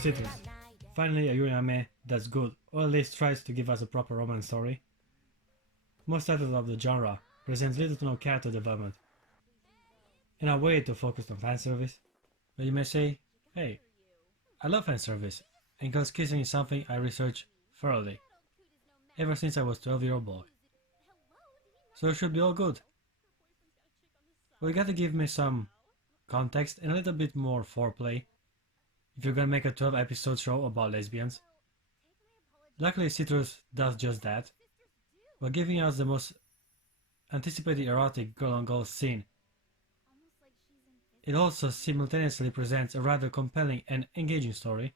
Citrus. Finally a Yuri anime that's good, or at least tries to give us a proper romance story. Most titles of the genre present little to no character development, and are way too focused on fanservice. But you may say, hey, I love fanservice, and girls kissing is something I research thoroughly, ever since I was 12-year-old boy. So it should be all good. Well, you gotta give me some context and a little bit more foreplay if you're gonna make a 12-episode show about lesbians. Luckily Citrus does just that, while giving us the most anticipated erotic girl-on-girl scene. It also simultaneously presents a rather compelling and engaging story.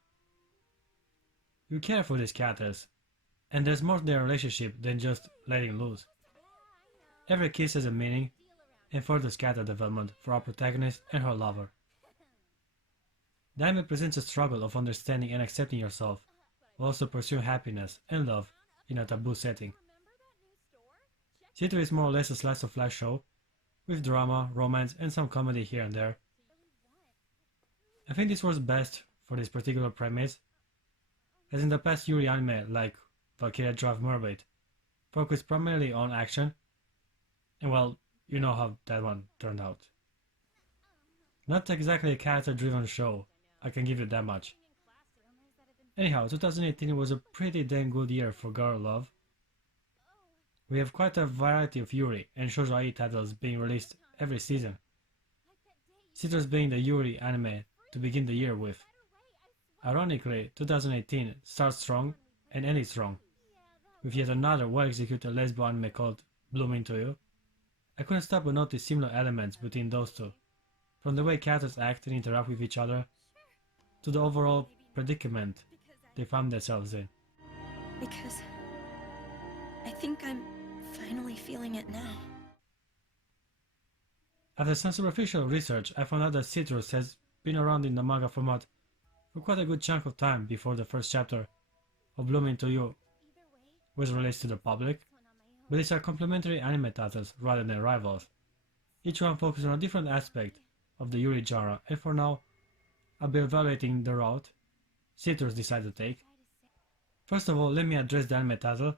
You care for these characters, and there's more to their relationship than just letting loose. Every kiss has a meaning, and furthers character development for our protagonist and her lover. The anime presents a struggle of understanding and accepting yourself, while also pursuing happiness and love in a taboo setting. Citrus is more or less a slice of life show, with drama, romance, and some comedy here and there. I think this works best for this particular premise, as in the past Yuri anime like Valkyria Drive Mermaid focused primarily on action, and well, you know how that one turned out. Not exactly a character-driven show, I can give you that much. Anyhow, 2018 was a pretty damn good year for girl love. We have quite a variety of Yuri and Shoujo Ai titles being released every season. Citrus being the Yuri anime to begin the year with. Ironically, 2018 starts strong and ends strong, with yet another well-executed lesbian anime called Bloom Into You. I couldn't stop but notice similar elements between those two, from the way characters act and interact with each other, to the overall predicament they found themselves in. Because I think I'm finally feeling it now. After some superficial research, I found out that Citrus has been around in the manga format for quite a good chunk of time before the first chapter of Bloom Into You was released to the public, but these are complementary anime titles rather than rivals. Each one focuses on a different aspect of the Yuri genre, and for now, I'll be evaluating the route Citrus decided to take. First of all, let me address the anime title.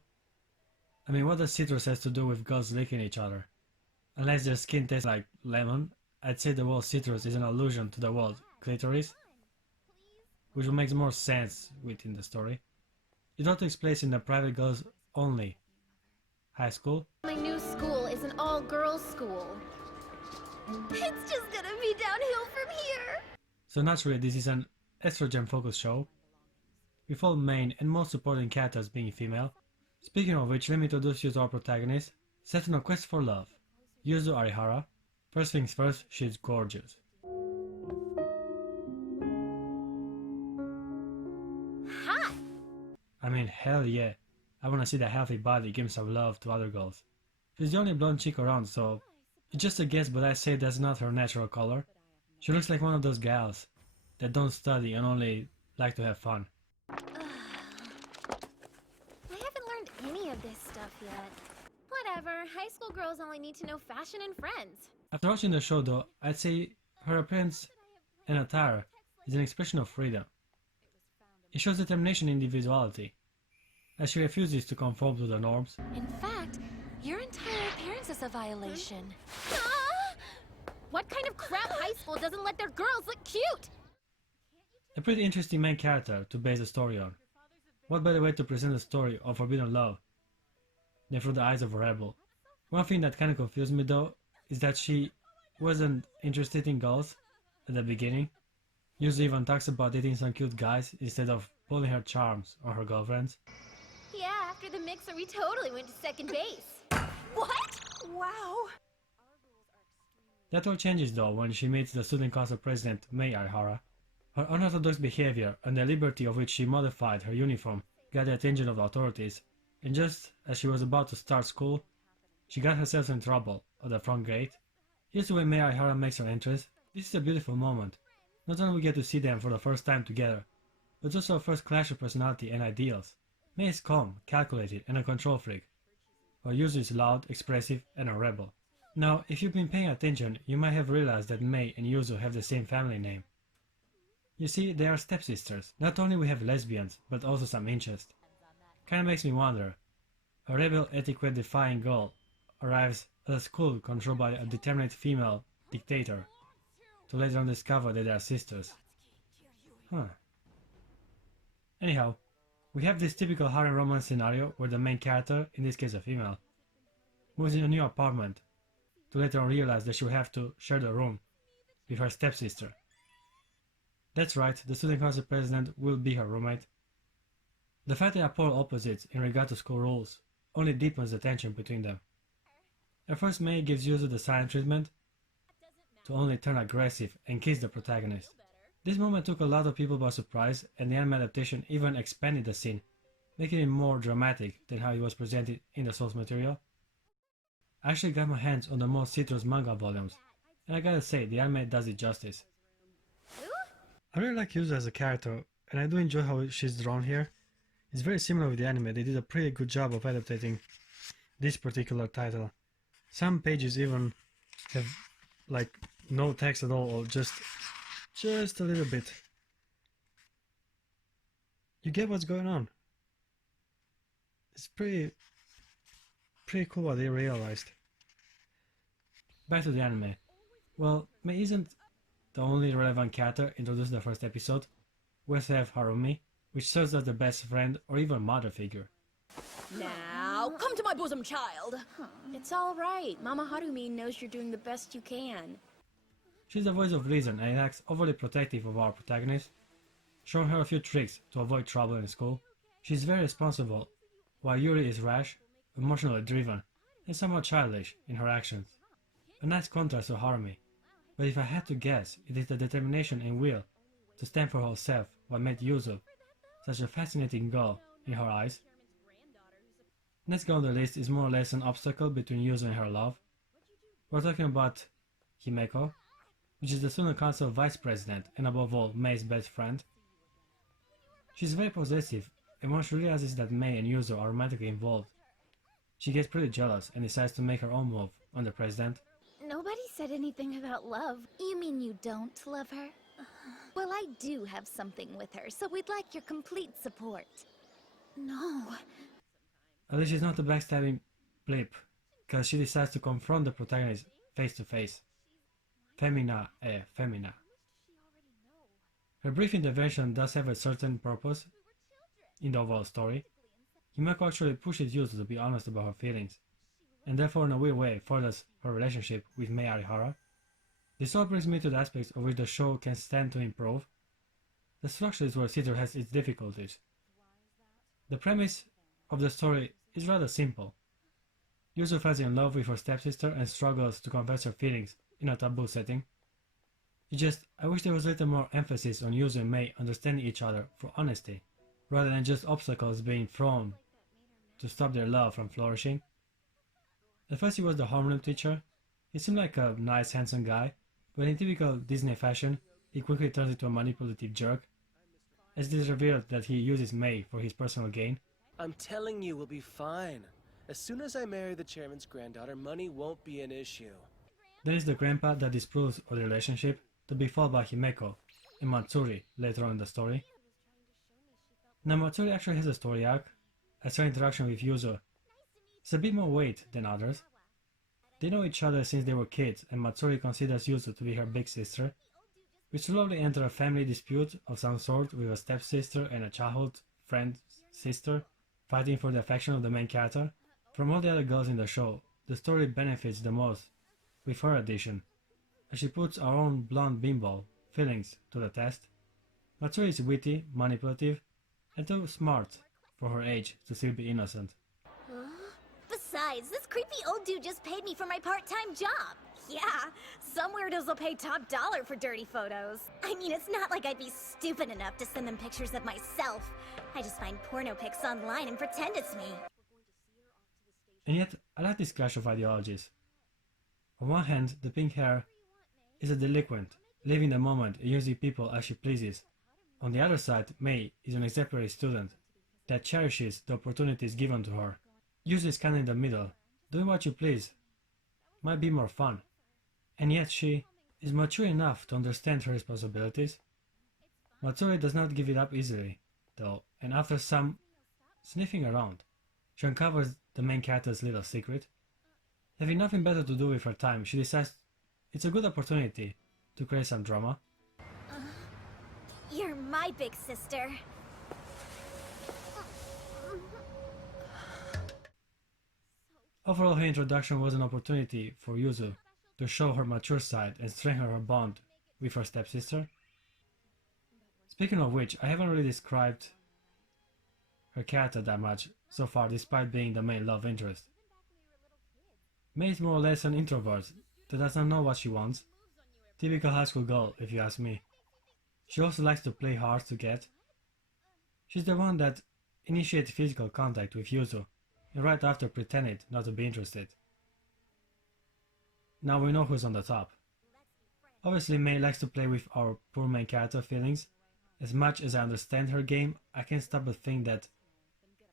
I mean, what does Citrus has to do with girls licking each other? Unless their skin tastes like lemon, I'd say the word citrus is an allusion to the word clitoris, which makes more sense within the story. It all takes place in the private girls only high school. My new school is an all-girls school. It's just gonna be downhill from here! So naturally this is an estrogen-focused show, with all main and most supporting characters being female. Speaking of which, let me introduce you to our protagonist, set on a quest for love, Yuzu Arihara. First things first, she's gorgeous. Hot! I mean, hell yeah, I wanna see that healthy body give some love to other girls. She's the only blonde chick around, so it's just a guess, but I say that's not her natural color. She looks like one of those gals that don't study and only like to have fun. I haven't learned any of this stuff yet. Whatever, high school girls only need to know fashion and friends. After watching the show though, I'd say her appearance and attire is an expression of freedom. It shows determination and individuality, as she refuses to conform to the norms. In fact, your entire appearance is a violation. Ah! What kind of crap high school doesn't let their girls look cute? A pretty interesting main character to base the story on. What better way to present a story of forbidden love than through the eyes of a rebel? One thing that kinda confused me though is that she wasn't interested in girls at the beginning. Yuzu even talks about dating some cute guys instead of pulling her charms on her girlfriends. Yeah, after the mixer we totally went to second base. What? Wow! That all changes though when she meets the student council president Mei Arihara. Her unorthodox behavior and the liberty of which she modified her uniform got the attention of the authorities, and just as she was about to start school, she got herself in trouble at the front gate. Here's the way Mei Arihara makes her entrance. This is a beautiful moment. Not only we get to see them for the first time together, but also a first clash of personality and ideals. Mei is calm, calculated, and a control freak, while Yuzu is loud, expressive, and a rebel. Now, if you've been paying attention, you might have realized that Mei and Yuzu have the same family name. You see, they are stepsisters. Not only we have lesbians, but also some incest. Kinda makes me wonder. A rebel etiquette-defying girl arrives at a school controlled by a determined female dictator, to later on discover that they are sisters. Huh. Anyhow, we have this typical harem romance scenario where the main character, in this case a female, moves in a new apartment, to later on realize that she will have to share the room with her stepsister. That's right, the student council president will be her roommate. The fact they are polar opposites in regard to school rules only deepens the tension between them. At first, Mei gives Yuzu the silent treatment to only turn aggressive and kiss the protagonist. This moment took a lot of people by surprise, and the anime adaptation even expanded the scene, making it more dramatic than how it was presented in the source material. I actually got my hands on the most citrus manga volumes, and I gotta say, the anime does it justice. I really like Yuzu as a character, and I do enjoy how she's drawn here. It's very similar with the anime. They did a pretty good job of adapting this particular title. Some pages even have like no text at all, or just a little bit. You get what's going on. It's pretty cool what they realized. Back to the anime. Well, Mei isn't the only relevant character introduced in the first episode. We also have Harumi, which serves as the best friend or even mother figure. Now, come to my bosom, child. It's all right. Mama Harumi knows you're doing the best you can. She's the voice of reason and acts overly protective of our protagonist, showing her a few tricks to avoid trouble in school. She's very responsible, while Yuri is rash, emotionally driven, and somewhat childish in her actions. A nice contrast to Harumi, but if I had to guess, it is the determination and will to stand for herself what made Yuzu such a fascinating girl in her eyes. Next girl on the list is more or less an obstacle between Yuzu and her love. We're talking about Himeko, which is the student council vice president and above all Mei's best friend. She's very possessive, and once she realizes that Mei and Yuzu are romantically involved, she gets pretty jealous and decides to make her own move on the president. Nobody said anything about love. You mean you don't love her? Well, I do have something with her, so we'd like your complete support. No. At least she's not a backstabbing blip, because she decides to confront the protagonist face to face. Femina femina. Her brief intervention does have a certain purpose in the overall story. Himeko actually pushes Yuzu to be honest about her feelings, and therefore in a weird way furthers her relationship with Mei Arihara. This all brings me to the aspects of which the show can stand to improve. The structure is where theater has its difficulties. The premise of the story is rather simple. Yuzu falls in love with her stepsister and struggles to confess her feelings in a taboo setting. It's just, I wish there was a little more emphasis on Yuzu and Mei understanding each other for honesty, rather than just obstacles being thrown to stop their love from flourishing. At first he was the homeroom teacher. He seemed like a nice, handsome guy, but in typical Disney fashion, he quickly turns into a manipulative jerk, as it is revealed that he uses Mei for his personal gain. I'm telling you, we'll be fine. As soon as I marry the chairman's granddaughter, money won't be an issue. Then is the grandpa that disapproves of the relationship, to be followed by Himeko and Matsuri later on in the story. Now Matsuri actually has a story arc, as her interaction with Yuzu has a bit more weight than others. They know each other since they were kids, and Matsuri considers Yuzu to be her big sister, which slowly enter a family dispute of some sort with a stepsister and a childhood friend sister fighting for the affection of the main character. From all the other girls in the show, the story benefits the most with her addition, as she puts our own blonde bimbo feelings to the test. Matsuri is witty, manipulative, and too smart for her age to still be innocent. Besides, this creepy old dude just paid me for my part-time job. Yeah, some weirdos will pay top dollar for dirty photos. I mean, it's not like I'd be stupid enough to send them pictures of myself. I just find porno pics online and pretend it's me. And yet, I like this clash of ideologies. On one hand, the pink hair is a delinquent, living the moment and using people as she pleases. On the other side, Mei is an exemplary student that cherishes the opportunities given to her. Yuzu is kinda in the middle, doing what you please. Might be more fun. And yet she is mature enough to understand her responsibilities. Matsuri does not give it up easily, though, and after some sniffing around, she uncovers the main character's little secret. Having nothing better to do with her time, she decides it's a good opportunity to create some drama. You're my big sister. Overall, her introduction was an opportunity for Yuzu to show her mature side and strengthen her bond with her stepsister. Speaking of which, I haven't really described her character that much so far, despite being the main love interest. Mei is more or less an introvert that does not know what she wants. Typical high school girl, if you ask me. She also likes to play hard to get. She's the one that initiates physical contact with Yuzu, and right after pretended not to be interested. Now we know who's on the top. Obviously Mei likes to play with our poor main character feelings. As much as I understand her game, I can't stop but think that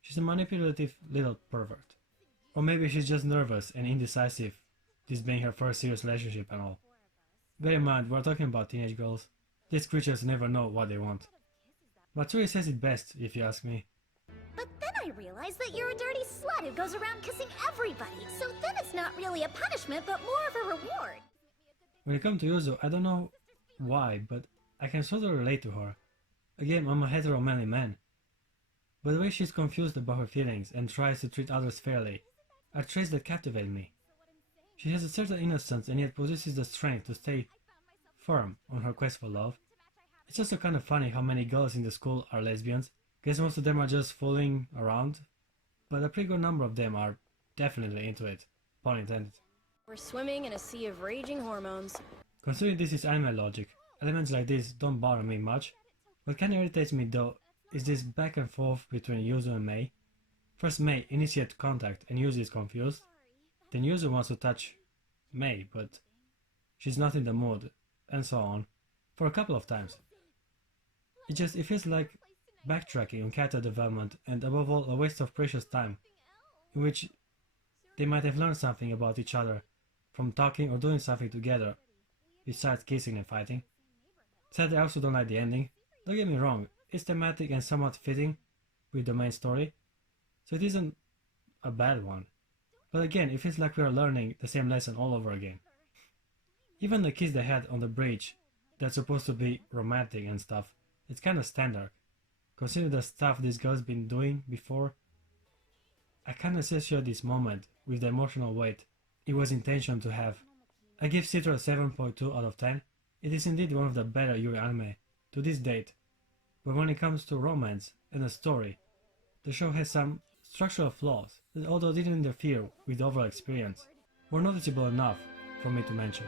she's a manipulative little pervert. Or maybe she's just nervous and indecisive, this being her first serious relationship and all. Bear in mind, we're talking about teenage girls. These creatures never know what they want. Matsuri says it best, if you ask me. But then I realized that you're a dirty slut who goes around kissing everybody. So then it's not really a punishment, but more of a reward. When it comes to Yuzu, I don't know why, but I can sort of relate to her. Again, I'm a hetero manly man. But the way she's confused about her feelings and tries to treat others fairly are traits that captivate me. She has a certain innocence and yet possesses the strength to stay firm on her quest for love. It's also kind of funny how many girls in the school are lesbians. Guess most of them are just fooling around, but a pretty good number of them are definitely into it, pun intended. We're swimming in a sea of raging hormones. Considering this is anime logic, elements like this don't bother me much. What kinda irritates me though is this back and forth between Yuzu and Mei. First Mei initiates contact and Yuzu is confused, then Yuzu wants to touch Mei, but she's not in the mood, and so on, for a couple of times. It feels like backtracking on character development and above all a waste of precious time, in which they might have learned something about each other from talking or doing something together, besides kissing and fighting. Sadly, I also don't like the ending. Don't get me wrong, it's thematic and somewhat fitting with the main story, so it isn't a bad one. But again, it feels like we are learning the same lesson all over again. Even the kiss they had on the bridge, that's supposed to be romantic and stuff, it's kinda standard. Considering the stuff this girl's been doing before, I can't associate this moment with the emotional weight it was intentioned to have. I give Citra a 7.2 out of 10. It is indeed one of the better Yuri anime to this date, but when it comes to romance and a story, the show has some structural flaws that, although didn't interfere with the overall experience, were noticeable enough for me to mention.